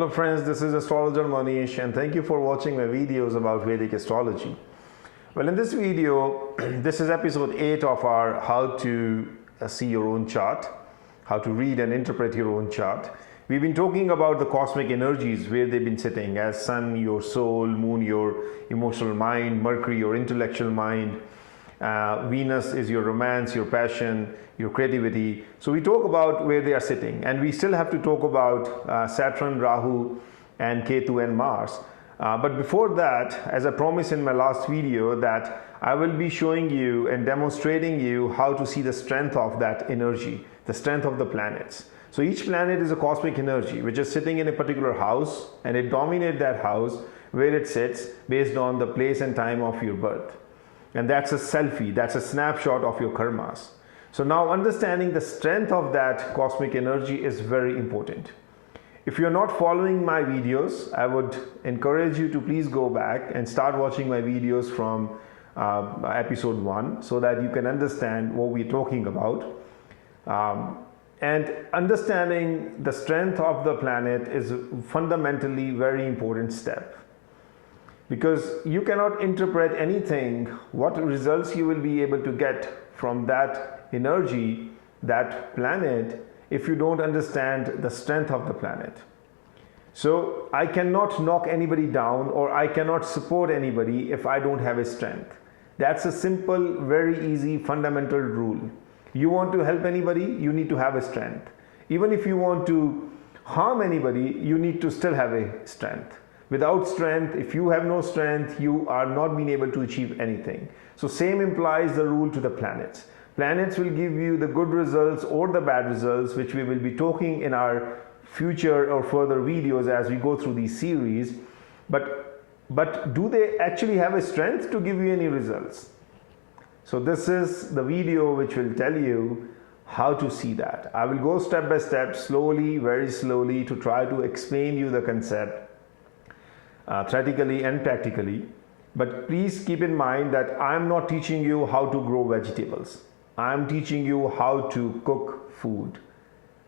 Hello friends, this is Astrologer Mohnish and thank you for watching my videos about Vedic Astrology. Well, in this video, this is episode 8 of our how to see your own chart, how to read and interpret your own chart. We've been talking about the cosmic energies, where they've been sitting as Sun, your soul, Moon, your emotional mind, Mercury, your intellectual mind, Venus is your romance, your passion, your creativity. So we talk about where they are sitting, and we still have to talk about Saturn, Rahu, and Ketu and Mars. But before that, as I promised in my last video, that I will be showing you and demonstrating you how to see the strength of that energy, the strength of the planets. So each planet is a cosmic energy which is sitting in a particular house, and it dominates that house where it sits based on the place and time of your birth. And that's a selfie, that's a snapshot of your karmas. So now understanding the strength of that cosmic energy is very important. If you're not following my videos, I would encourage you to please go back and start watching my videos from episode 1 so that you can understand what we're talking about. And understanding the strength of the planet is fundamentally very important step. Because you cannot interpret anything, what results you will be able to get from that energy, that planet, if you don't understand the strength of the planet. So I cannot knock anybody down, or I cannot support anybody if I don't have a strength. That's a simple, very easy, fundamental rule. You want to help anybody, you need to have a strength. Even if you want to harm anybody, you need to still have a strength. Without strength, if you have no strength, you are not being able to achieve anything. So same implies the rule to the planets. Planets will give you the good results or the bad results, which we will be talking in our future or further videos as we go through these series. But do they actually have a strength to give you any results? So this is the video which will tell you how to see that. I will go step by step, slowly, very slowly, to try to explain you the concept theoretically and practically. But please keep in mind that I am not teaching you how to grow vegetables. I am teaching you how to cook food,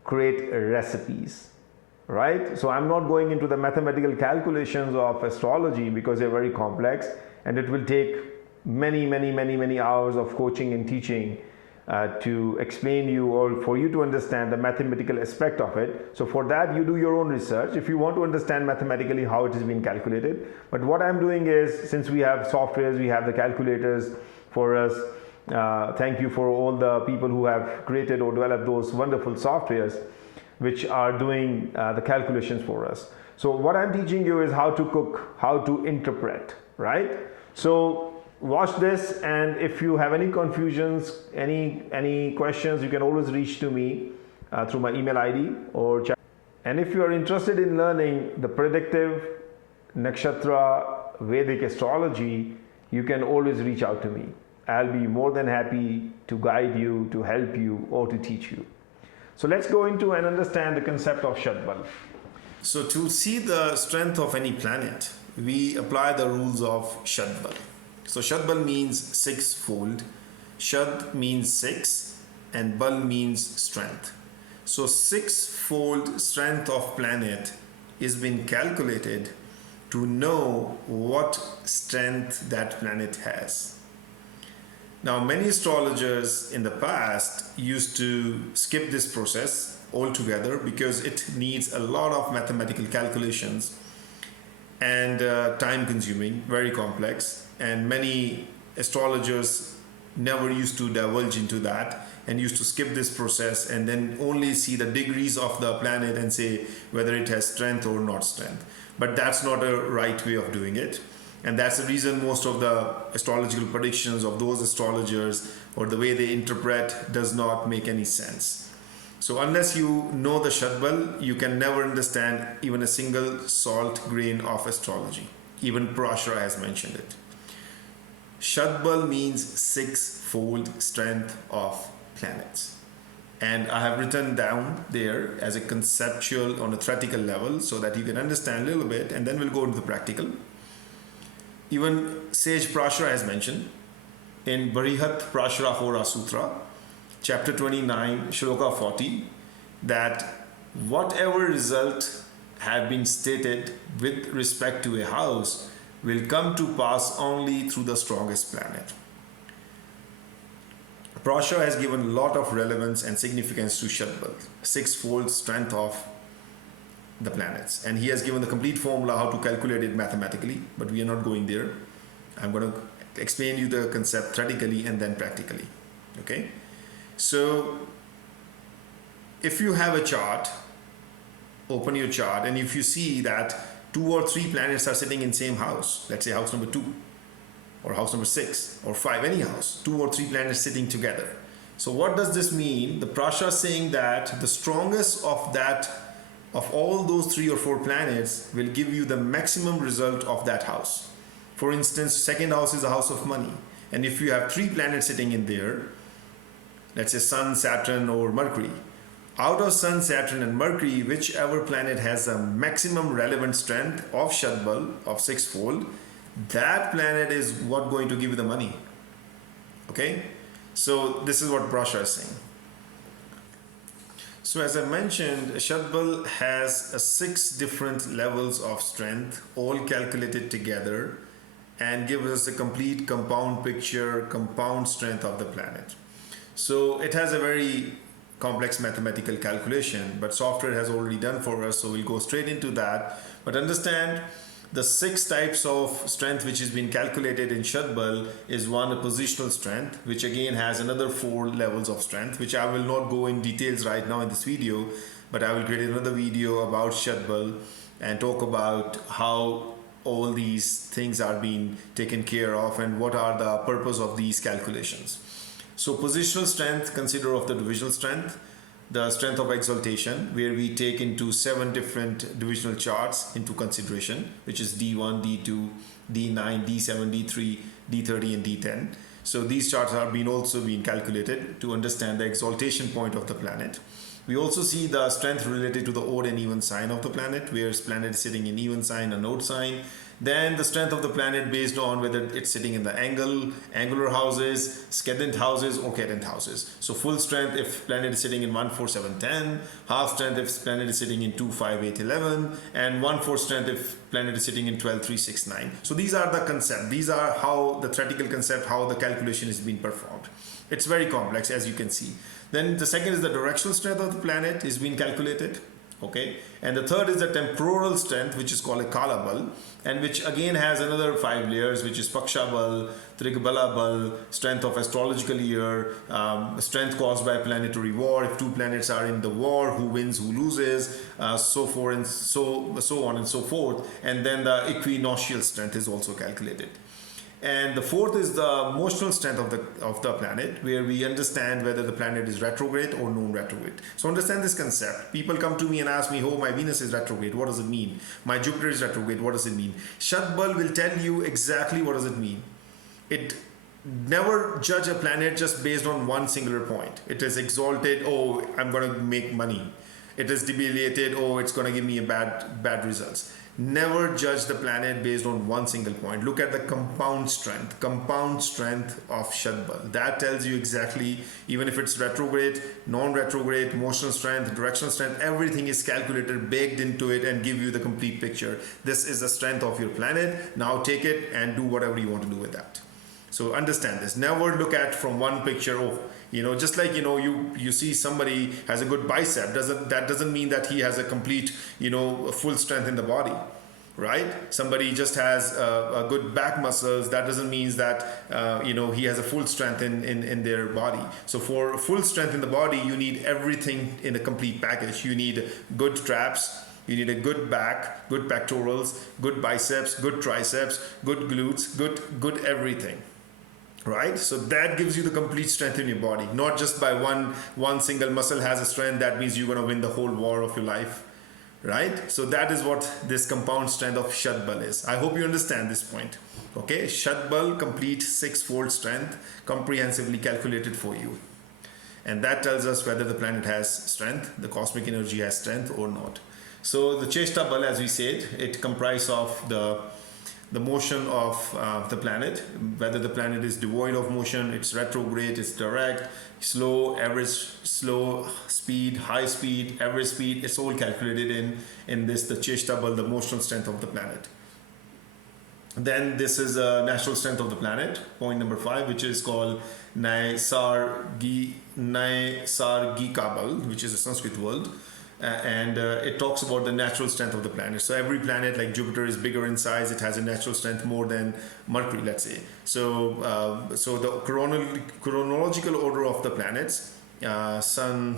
create recipes, right? So I'm not going into the mathematical calculations of astrology because they're very complex, and it will take many hours of coaching and teaching to explain you, or for you to understand the mathematical aspect of it. So for that, you do your own research if you want to understand mathematically how it is being calculated. But what I'm doing is, since we have softwares, we have the calculators for us. Thank you for all the people who have created or developed those wonderful softwares which are doing the calculations for us. So what I'm teaching you is how to cook, how to interpret, right? So watch this, and if you have any confusions, any questions, you can always reach to me through my email ID or chat. And if you are interested in learning the predictive nakshatra Vedic astrology, you can always reach out to me. I'll be more than happy to guide you, to help you, or to teach you. So let's go into and understand the concept of Shadbala. So to see the strength of any planet, we apply the rules of Shadbala. So Shadbal means sixfold. Shad means six, and Bal means strength. So sixfold strength of planet is being calculated to know what strength that planet has. Now, many astrologers in the past used to skip this process altogether because it needs a lot of mathematical calculations and time consuming, very complex. And many astrologers never used to divulge into that and used to skip this process and then only see the degrees of the planet and say whether it has strength or not strength. But that's not a right way of doing it. And that's the reason most of the astrological predictions of those astrologers or the way they interpret does not make any sense. So unless you know the Shadbal, you can never understand even a single salt grain of astrology. Even Parashara has mentioned it. Shadbal means sixfold strength of planets. And I have written down there as a conceptual on a theoretical level so that you can understand a little bit, and then we'll go into the practical. Even Sage Parashara has mentioned in Barihat Parashara Hora Sutra, chapter 29, Shloka 40, that whatever result have been stated with respect to a house will come to pass only through the strongest planet. Prasha has given a lot of relevance and significance to Shadbala, six-fold strength of the planets, and he has given the complete formula how to calculate it mathematically, but we are not going there. I'm going to explain you the concept theoretically and then practically. Okay, so if you have a chart, open your chart, and if you see that 2 or 3 planets are sitting in same house, let's say house number 2 or house number 6 or 5, any house, 2 or 3 planets sitting together. So what does this mean? The Prasha is saying that the strongest of all those 3 or 4 planets will give you the maximum result of that house. For instance, second house is a house of money, and if you have 3 planets sitting in there, let's say Sun, Saturn or Mercury, out of Sun, Saturn and Mercury, whichever planet has a maximum relevant strength of Shadbala of sixfold, that planet is what going to give you the money. Okay, so this is what Prasha is saying. So as I mentioned, Shadbala has 6 different levels of strength, all calculated together, and gives us a complete compound picture, compound strength of the planet. So it has a very complex mathematical calculation, but software has already done for us, so we'll go straight into that. But understand, the 6 types of strength which has been calculated in Shadbala is one, a positional strength, which again has another 4 levels of strength, which I will not go in details right now in this video, but I will create another video about Shadbala and talk about how all these things are being taken care of and what are the purpose of these calculations. So positional strength consider of the divisional strength, the strength of exaltation, where we take into 7 different divisional charts into consideration, which is D1, D2, D9, D7, D3, D30 and D10. So these charts are also being calculated to understand the exaltation point of the planet. We also see the strength related to the odd and even sign of the planet, where planet is sitting in even sign and odd sign. Then the strength of the planet based on whether it's sitting in the angular houses, scadent houses or cadent houses. So full strength if planet is sitting in 1, 4, 7, 10, half strength if planet is sitting in 2, 5, 8, 11, and 1/4 strength if planet is sitting in 12, 3, 6, 9. So these are the concept. These are how the theoretical concept, how the calculation is being performed. It's very complex, as you can see. Then the second is the directional strength of the planet is being calculated. Okay, and the third is the temporal strength, which is called a Kala Bal, and which again has another 5 layers, which is Paksha Bal, Trigbala Bal, strength of astrological year, strength caused by planetary war, if 2 planets are in the war, who wins, who loses, so forth and so on and so forth. And then the equinoctial strength is also calculated. And the fourth is the motional strength of the planet, where we understand whether the planet is retrograde or non-retrograde. So understand this concept. People come to me and ask me, oh, my Venus is retrograde, what does it mean? My Jupiter is retrograde, what does it mean? Shadbala will tell you exactly what does it mean. It never judge a planet just based on one singular point. It is exalted, oh, I'm going to make money. It is debilitated, oh, it's going to give me a bad results. Never judge the planet based on one single point. Look at the compound strength of Shadbala. That tells you exactly, even if it's retrograde, non-retrograde, motional strength, directional strength, everything is calculated, baked into it, and give you the complete picture. This is the strength of your planet. Now take it and do whatever you want to do with that. So understand this. Never look at from one picture, oh, just like you see somebody has a good bicep, that doesn't mean that he has a complete full strength in the body, right? Somebody just has a good back muscles, that doesn't mean that he has a full strength in their body. So for full strength in the body, you need everything in a complete package. You need good traps, you need a good back, good pectorals, good biceps, good triceps, good glutes, good everything. Right, so that gives you the complete strength in your body, not just by one single muscle has a strength that means you're going to win the whole war of your life, right? So that is what this compound strength of Shadbala is. I hope you understand this point. Okay, Shadbala, complete 6-fold strength, comprehensively calculated for you, and that tells us whether the planet has strength, the cosmic energy has strength or not. So the Cheshta Bal, as we said, it comprises of the the motion of the planet, whether the planet is devoid of motion, it's retrograde, it's direct, slow, average, slow, speed, high speed, average speed. It's all calculated in this, the Shadbala, the motional strength of the planet. Then this is a natural strength of the planet, point number 5, which is called Naisargikabal, which is a Sanskrit word. And it talks about the natural strength of the planet. So every planet, like Jupiter, is bigger in size. It has a natural strength more than Mercury, let's say. So the chronological order of the planets, Sun,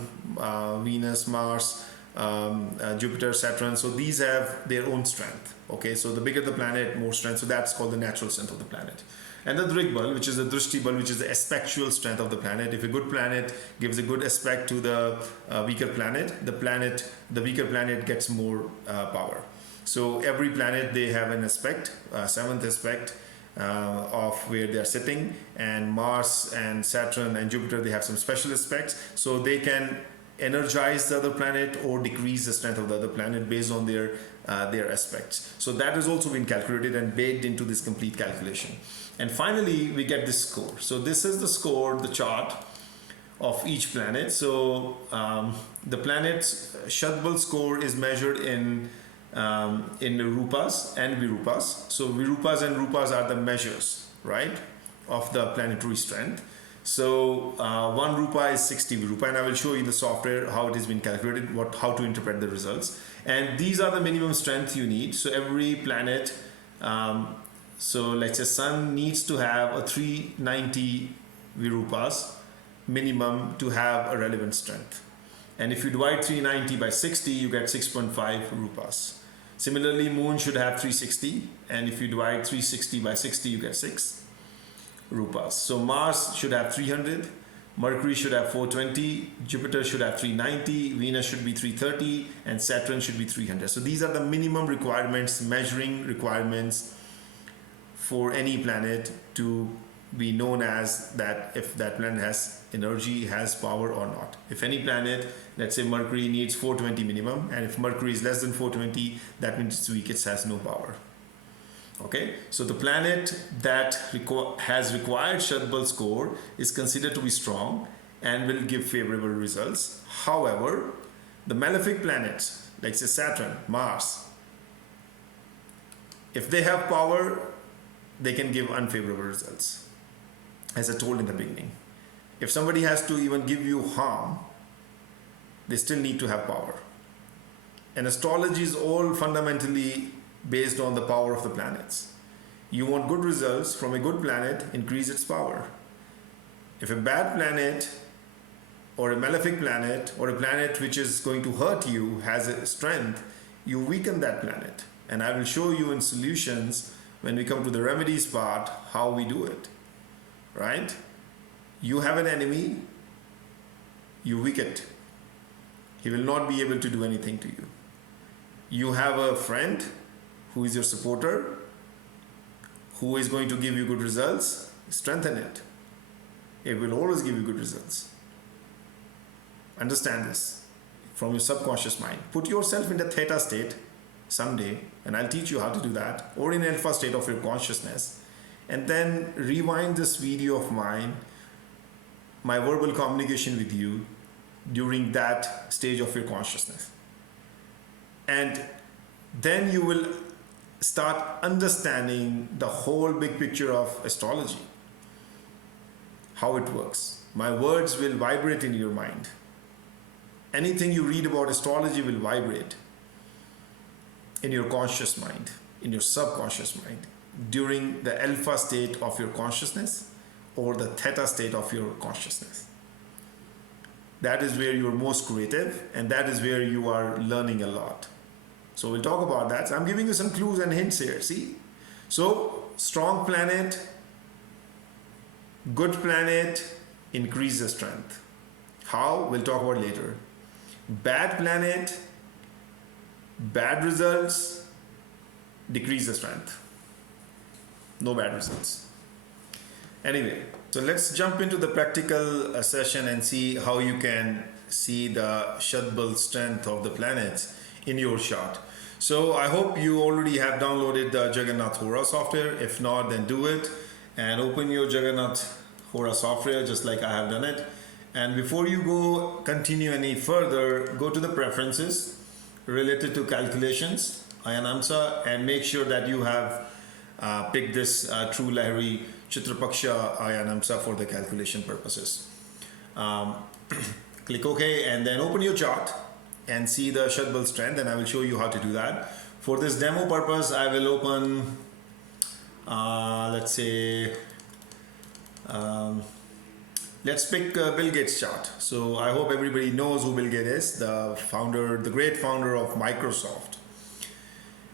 Venus, Mars, Jupiter, Saturn, so these have their own strength. Okay, so the bigger the planet, more strength. So that's called the natural strength of the planet. And the Drigbal, which is the Drishtibal, which is the aspectual strength of the planet. If a good planet gives a good aspect to the weaker planet, the weaker planet gets more power. So every planet, they have an aspect, seventh aspect of where they are sitting. And Mars and Saturn and Jupiter, they have some special aspects. So they can energize the other planet or decrease the strength of the other planet based on their aspects. So that has also been calculated and baked into this complete calculation. And finally, we get this score. So this is the score, the chart of each planet. So the planet's Shadbala score is measured in rupas and virupas. So virupas and rupas are the measures, right, of the planetary strength. So 1 rupa is 60 virupa, and I will show you the software, how it has been calculated, how to interpret the results. And these are the minimum strength you need. So every planet, so let's say Sun needs to have a 390 virupas minimum to have a relevant strength. And if you divide 390 by 60, you get 6.5 rupas. Similarly, Moon should have 360, and if you divide 360 by 60, you get 6 rupas. So Mars should have 300, Mercury should have 420, Jupiter should have 390, Venus should be 330, and Saturn should be 300. So these are the minimum requirements, measuring requirements for any planet to be known as that, if that planet has energy, has power or not. If any planet, let's say Mercury, needs 420 minimum, and if Mercury is less than 420, that means it's weak, it has no power. Okay, so the planet that has required Shadbala score is considered to be strong and will give favorable results. However, the malefic planets, like say Saturn, Mars, if they have power, they can give unfavorable results, as I told in the beginning. If somebody has to even give you harm, they still need to have power. And astrology is all fundamentally based on the power of the planets. You want good results from a good planet, increase its power. If a bad planet or a malefic planet or a planet which is going to hurt you has a strength, you weaken that planet. And I will show you in solutions when we come to the remedies part how we do it. Right? You have an enemy, you weaken it. He will not be able to do anything to you. You have a friend who is your supporter, who is going to give you good results, strengthen it. It will always give you good results. Understand this from your subconscious mind. Put yourself in the theta state someday, and I'll teach you how to do that, or in alpha state of your consciousness, and then rewind this video of mine, my verbal communication with you during that stage of your consciousness. And then you will start understanding the whole big picture of astrology, how it works. My words will vibrate in your mind. Anything you read about astrology will vibrate in your conscious mind, in your subconscious mind, during the alpha state of your consciousness or the theta state of your consciousness. That is where you're most creative, and that is where you are learning a lot. So we'll talk about that. So I'm giving you some clues and hints here, see? So strong planet, good planet, increase the strength. How? We'll talk about later. Bad planet, bad results, decrease the strength. No bad results. Anyway, so let's jump into the practical session and see how you can see the Shadbala strength of the planets in your chart. So I hope you already have downloaded the Jagannath Hora software. If not, then do it and open your Jagannath Hora software just like I have done it. And before you go continue any further, go to the preferences related to calculations, Ayanamsa, and make sure that you have picked this True Lahari Chitrapaksha Ayanamsa for the calculation purposes. Click OK and then open your chart and see the Shadbal strength, and I will show you how to do that. For this demo purpose, I will open, let's say, let's pick Bill Gates chart. So I hope everybody knows who Bill Gates is, the founder, the great founder of Microsoft.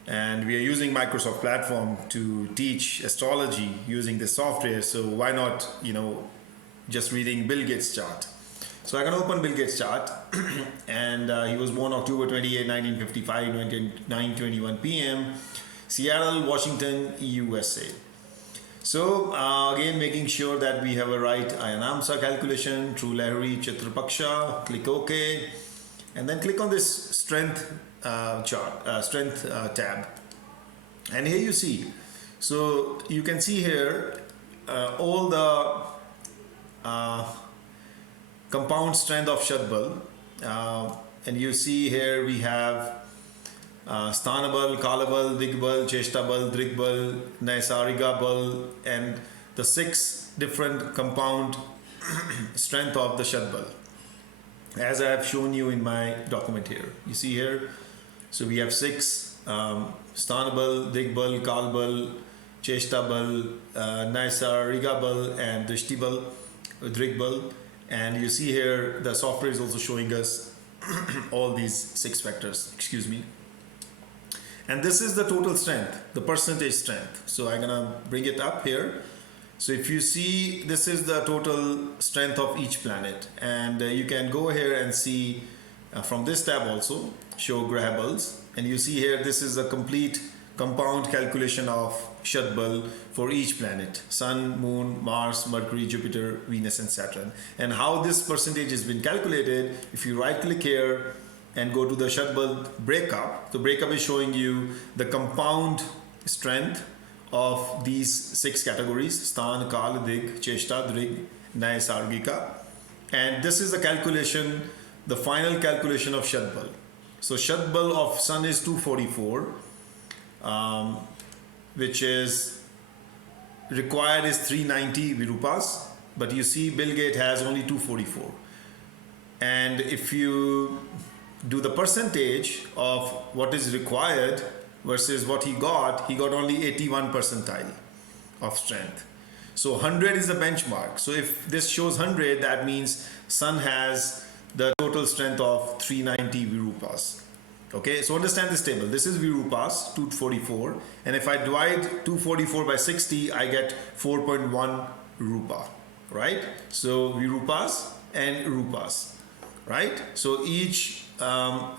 And we are using Microsoft platform to teach astrology using this software. So why not, just reading Bill Gates chart. So I can open Bill Gates chart and he was born October 28, 1955, 9:21 p.m. Seattle, Washington, USA. So again, making sure that we have a right Ayanamsa calculation, True Lahari Chitrapaksha, click OK, and then click on this strength strength tab. And here you see, so you can see here all the compound strength of Shadbal, and you see here we have Stanabal, Kalabal, Digbal, Cheshtabal, Drigbal, Naisarigabal, and the 6 different compound strength of the Shadbal, as I have shown you in my document here. You see here, so we have 6 Stanabal, Digbal, Kalbal, Cheshtabal, Naisarigabal, and Drishtibal, Drigbal. And you see here the software is also showing us all these 6 vectors, excuse me. And this is the total strength, the percentage strength. So I'm gonna bring it up here. So if you see, this is the total strength of each planet. And you can go here and see from this tab also, show grahables. And you see here, this is a complete compound calculation of Shadbal for each planet: Sun, Moon, Mars, Mercury, Jupiter, Venus, and Saturn. And how this percentage has been calculated, if you right click here and go to the Shadbal breakup, the breakup is showing you the compound strength of these 6 categories: Stan, Kal, Dig, Cheshta, Drig, Naisargika. And this is the calculation, the final calculation of Shadbal. So Shadbal of Sun is 244. Which is required is 390 Virupas, but you see Bill Gates has only 244. And if you do the percentage of what is required versus what he got only 81 percentile of strength. So 100 is the benchmark. So if this shows 100, that means Sun has the total strength of 390 Virupas. Okay, so understand this table. This is Virupas, 244, and if I divide 244 by 60, I get 4.1 Rupa, right? So Virupas and Rupas, right? So each 1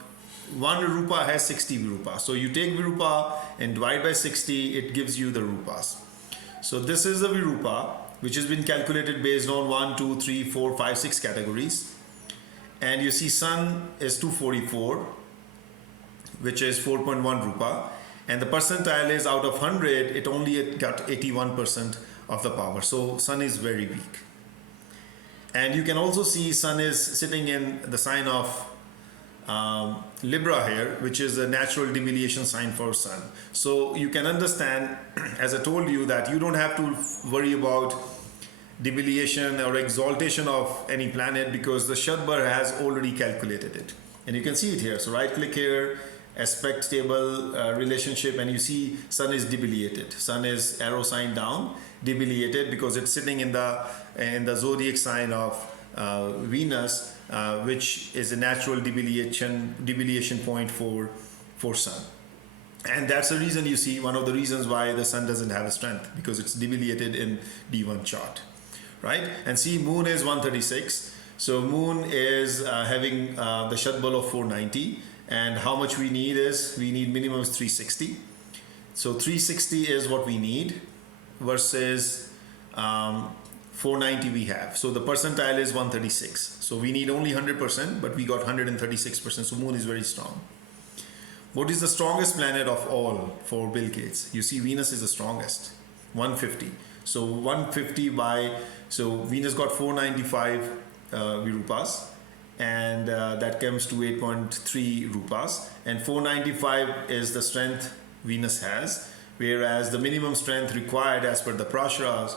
Rupa has 60 Virupas. So you take Virupa and divide by 60, it gives you the Rupas. So this is the Virupa, which has been calculated based on 1, 2, 3, 4, 5, 6 categories. And you see Sun is 244, which is 4.1 Rupa, and the percentile is out of 100, it only got 81% of the power. So Sun is very weak. And you can also see Sun is sitting in the sign of Libra here, which is a natural debilitation sign for Sun. So you can understand, as I told you, that you don't have to worry about debilitation or exaltation of any planet, because the Shadbal has already calculated it. And you can see it here. So right click here, aspect table relationship, and you see Sun is debiliated. Sun is arrow sign down, debiliated, because it's sitting in the zodiac sign of Venus, which is a natural debiliation point for Sun. And that's the reason you see, one of the reasons why the Sun doesn't have a strength, because it's debiliated in D1 chart, right? And see, Moon is 136. So Moon is having the Shadbal of 490. And how much we need is, we need minimum is 360. So 360 is what we need versus 490 we have. So the percentile is 136. So we need only 100%, but we got 136%. So Moon is very strong. What is the strongest planet of all for Bill Gates? You see, Venus is the strongest, 150. So 150 by, so Venus got 495 rupas, and that comes to 8.3 rupas, and 495 is the strength Venus has, whereas the minimum strength required as per the prashras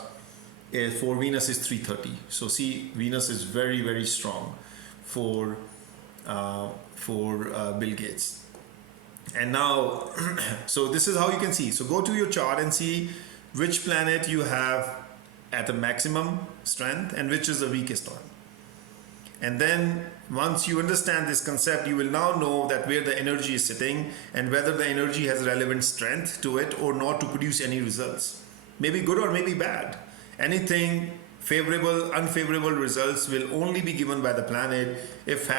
is for Venus is 330. So see, Venus is very, very strong for Bill Gates. And now, so this is how you can see. So go to your chart and see which planet you have at the maximum strength and which is the weakest one. And then once you understand this concept, you will now know that where the energy is sitting and whether the energy has relevant strength to it or not to produce any results. Maybe good or maybe bad. Anything favorable, unfavorable results will only be given by the planet if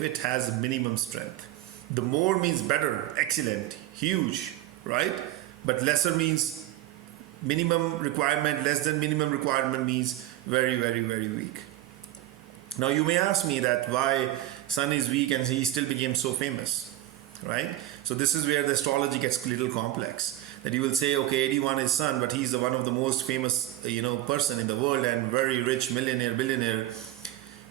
it has minimum strength. The more means better, excellent, huge, right? But lesser means minimum requirement, less than minimum requirement means very, very, very weak. Now you may ask me that why Sun is weak and he still became so famous, right? So this is where the astrology gets a little complex. That you will say, okay, 81 is Sun, but he's one of the most famous, person in the world and very rich millionaire, billionaire,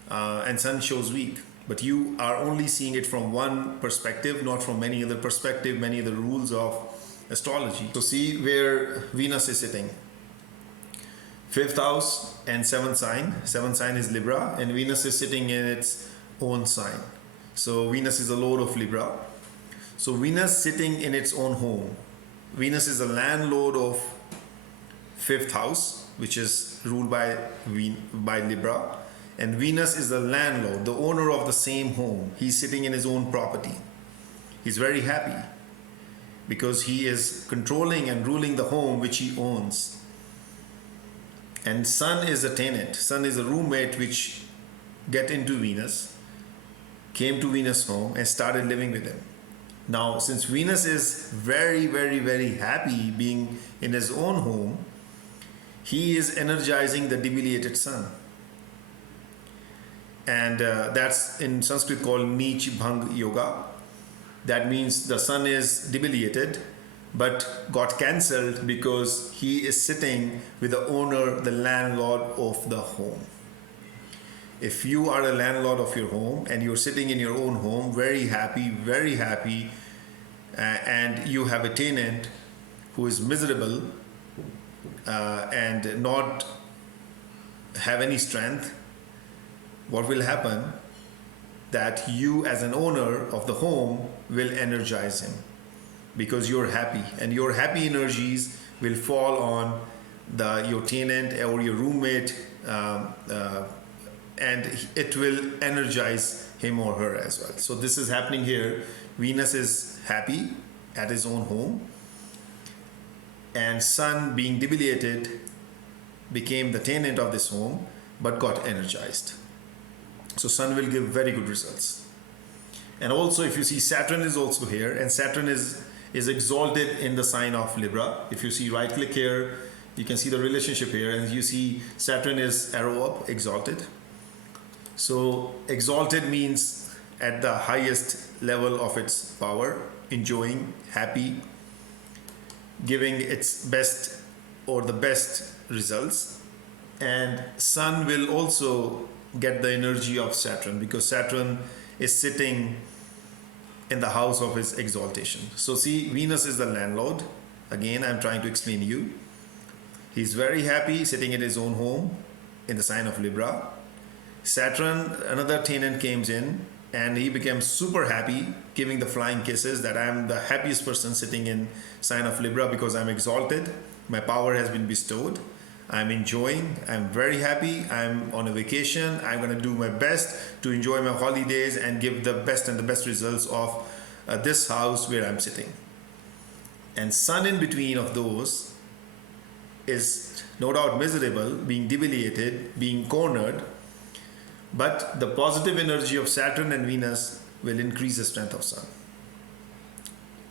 and Sun shows weak. But you are only seeing it from one perspective, not from many other perspective, many other rules of astrology. So see where Venus is sitting. 5th house and 7th sign. 7th sign is Libra, and Venus is sitting in its own sign. So Venus is the lord of Libra. So Venus sitting in its own home. Venus is the landlord of 5th house, which is ruled by Libra. And Venus is the landlord, the owner of the same home. He's sitting in his own property. He's very happy because he is controlling and ruling the home which he owns. And Sun is a tenant. Sun is a roommate which get into Venus, came to Venus' home and started living with him. Now, since Venus is very, very, very happy being in his own home, he is energizing the debilitated Sun. And that's in Sanskrit called Nich Bhang Yoga. That means the Sun is debilitated but got cancelled because he is sitting with the owner, the landlord of the home. If you are a landlord of your home and you're sitting in your own home, very happy, and you have a tenant who is miserable and not have any strength, what will happen? That you as an owner of the home will energize him because you're happy, and your happy energies will fall on your tenant or your roommate, and it will energize him or her as well. So this is happening here. Venus is happy at his own home, and Sun, being debilitated, became the tenant of this home but got energized. So Sun will give very good results. And also, if you see, Saturn is also here, and Saturn is exalted in the sign of Libra. If you see, right click here, you can see the relationship here, and you see Saturn is arrow up, exalted. So exalted means at the highest level of its power, enjoying, happy, giving its best or the best results. And Sun will also get the energy of Saturn because Saturn is sitting in the house of his exaltation. So see, Venus is the landlord. Again, I'm trying to explain to you. He's very happy sitting in his own home in the sign of Libra. Saturn, another tenant, came in and he became super happy, giving the flying kisses that I'm the happiest person sitting in sign of Libra because I'm exalted. My power has been bestowed. I'm enjoying, I'm very happy, I'm on a vacation, I'm going to do my best to enjoy my holidays and give the best results of this house where I'm sitting. And Sun in between of those is no doubt miserable, being debilitated, being cornered, but the positive energy of Saturn and Venus will increase the strength of Sun.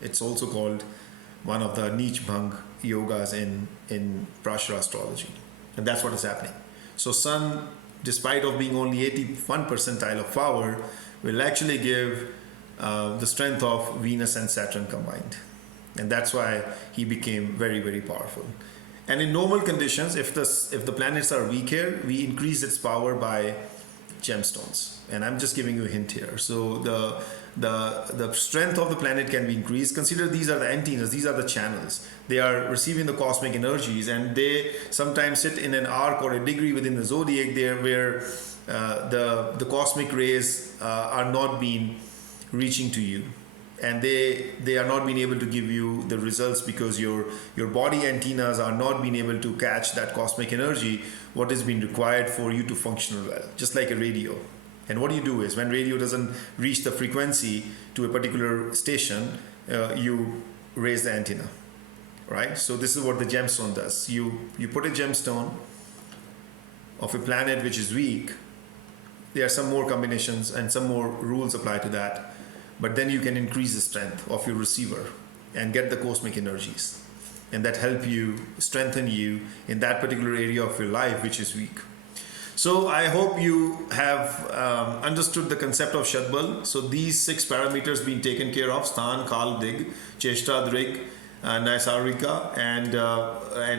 It's also called one of the Nich Bhang yogas in Prashara astrology, and that's what is happening. So Sun, despite of being only 81 percentile of power, will actually give the strength of Venus and Saturn combined. And that's why he became very, very powerful. And in normal conditions, if the planets are weak here, we increase its power by gemstones. And I'm just giving you a hint here. So the strength of the planet can be increased. Consider these are the antennas, these are the channels. They are receiving the cosmic energies, and they sometimes sit in an arc or a degree within the zodiac there where the cosmic rays are not being reaching to you, and they are not being able to give you the results because your body antennas are not being able to catch that cosmic energy, what is being required for you to function well, just like a radio. And what you do is, when radio doesn't reach the frequency to a particular station, you raise the antenna, right? So this is what the gemstone does. You put a gemstone of a planet which is weak. There are some more combinations and some more rules apply to that, but then you can increase the strength of your receiver and get the cosmic energies, and that help you strengthen you in that particular area of your life which is weak. So I hope you have understood the concept of Shadbala. So these 6 parameters being taken care of: Sthan, Kal, Dig, Cheshta, Drig, Naisarika, and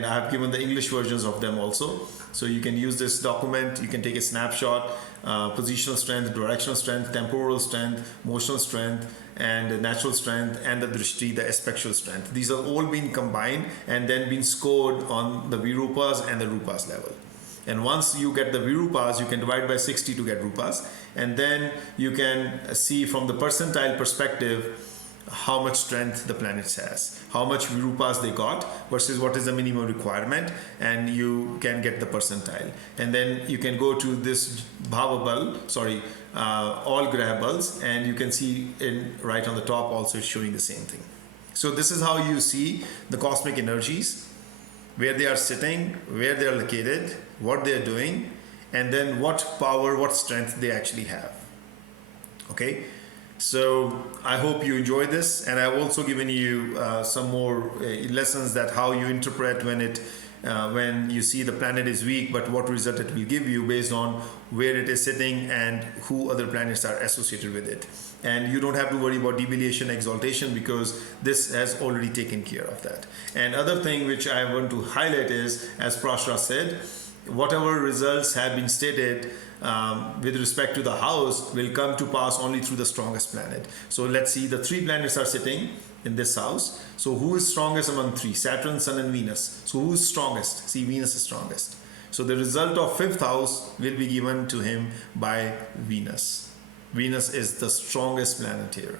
I have given the English versions of them also. So you can use this document, you can take a snapshot, positional strength, directional strength, temporal strength, motional strength, and natural strength, and the drishti, the aspectual strength. These are all being combined and then being scored on the Virupas and the Rupas level. And once you get the Virupas, you can divide by 60 to get Rupas, and then you can see from the percentile perspective how much strength the planets has, how much Virupas they got versus what is the minimum requirement, and you can get the percentile. And then you can go to this Bhavabal, all Graha Bals, and you can see right on the top also it's showing the same thing. So this is how you see the cosmic energies, where they are sitting, where they are located, what they are doing, and then what power, what strength they actually have. Okay, so I hope you enjoy this, and I've also given you some more lessons that how you interpret when you see the planet is weak, but what result it will give you based on where it is sitting and who other planets are associated with it. And you don't have to worry about debilitation, exaltation, because this has already taken care of that. And other thing which I want to highlight is, as Prashra said, whatever results have been stated with respect to the house will come to pass only through the strongest planet. So let's see, the 3 planets are sitting in this house. So who is strongest among 3? Saturn, Sun, and Venus. So who is strongest? See, Venus is strongest. So the result of 5th house will be given to him by Venus. Venus is the strongest planet here.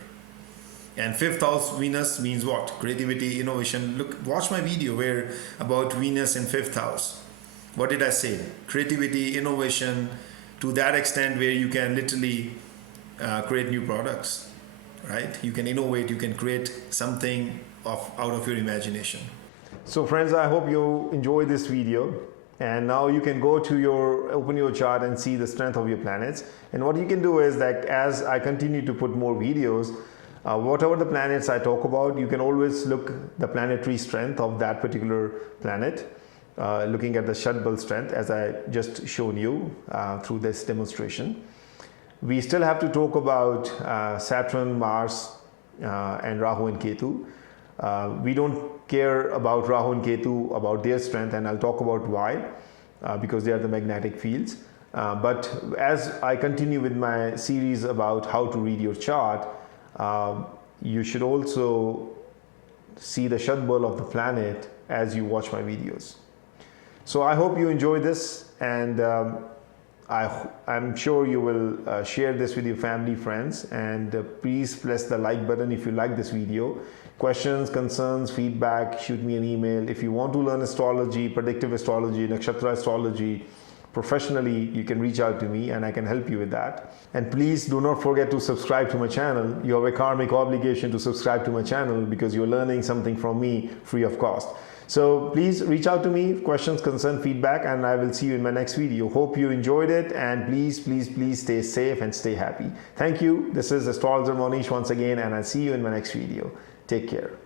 And 5th house Venus means what? Creativity, innovation. Look, watch my video where about Venus in 5th house. What did I say? Creativity, innovation, to that extent where you can literally create new products, right? You can innovate, you can create something out of your imagination. So friends, I hope you enjoyed this video. And now you can go to open your chart and see the strength of your planets. And what you can do is that as I continue to put more videos, whatever the planets I talk about, you can always look the planetary strength of that particular planet, looking at the Shadbala strength as I just shown you through this demonstration. We still have to talk about Saturn, Mars, and Rahu and Ketu. We don't care about Rahu and Ketu, about their strength, and I'll talk about why, because they are the magnetic fields. But as I continue with my series about how to read your chart, you should also see the Shadbala of the planet as you watch my videos. So I hope you enjoy this, and I'm sure you will share this with your family, friends, and please press the like button if you like this video. Questions, concerns, feedback, shoot me an email. If you want to learn astrology, predictive astrology, nakshatra astrology professionally, you can reach out to me and I can help you with that. And please do not forget to subscribe to my channel. You have a karmic obligation to subscribe to my channel because you're learning something from me free of cost. So please reach out to me, questions, concern, feedback, and I will see you in my next video. Hope you enjoyed it, and please stay safe and stay happy. Thank you. This is Astrologer Mohnish once again, and I'll see you in my next video. Take care.